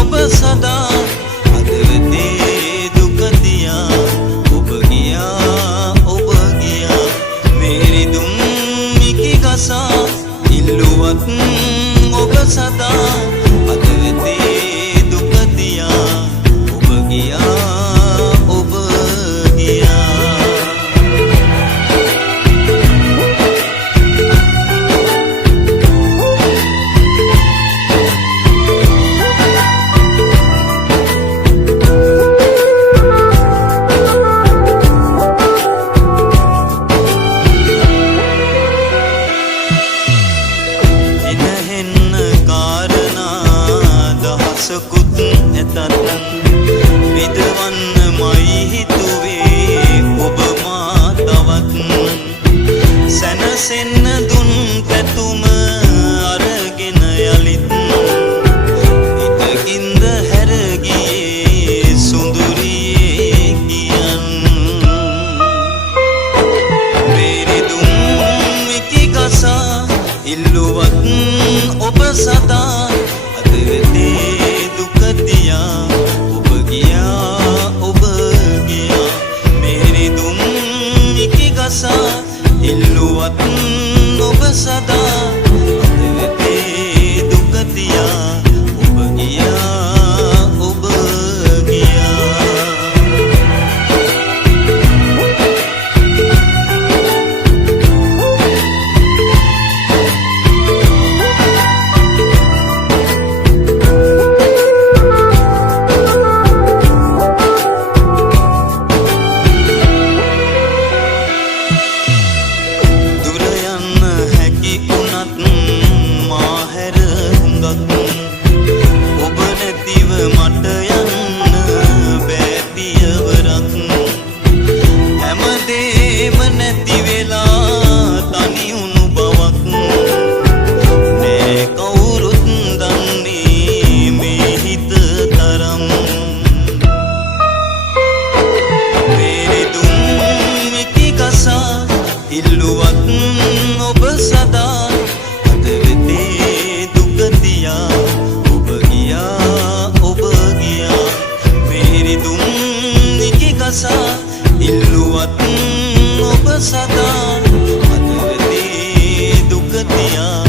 ඔබ සදා අද වෙතේ දුක දියා ඔබ ගියා මේරි දුම් මිකි ගසා ඉල්ලුවත් ඔබ සදා අද වෙතේ දුක දියා ඔබ ගියා සකුත් ඇතත් විදවන්නමයි හිතුවේ ඔබ මා තවත් සැනසෙන්න දුන් පැතුම අරගෙන යලිත් ඉතකින්ද හැරගියේ සුඳුරියේ කියන් වේරිදුම් මිකි ගසා ඉල්ලුවත් ඔබ සදා අද වෙතේ ඔබ ගියා මේරි දුම් මිකි ගසා ඉල්ලුවත් ඔබ සදා අද වෙතේ දුක දියා ඔබ ගියා ඔබ නැතිව මට යන්න බෑ පියවරක් හැමදේම නැති වෙලා තනි වුණු බවක් නෑ කවුරුත් දන්නේ මේ හිත තරම් මේරි දුම් මිකි ගසා ඉල්ලුවත් ඔබ සදා අද වෙතේ දුක දියා ඔබ ගියා මේරි දුම් මිකි ගසා ඉල්ලුවත් ඔබ සදා අද වෙතේ දුක දියා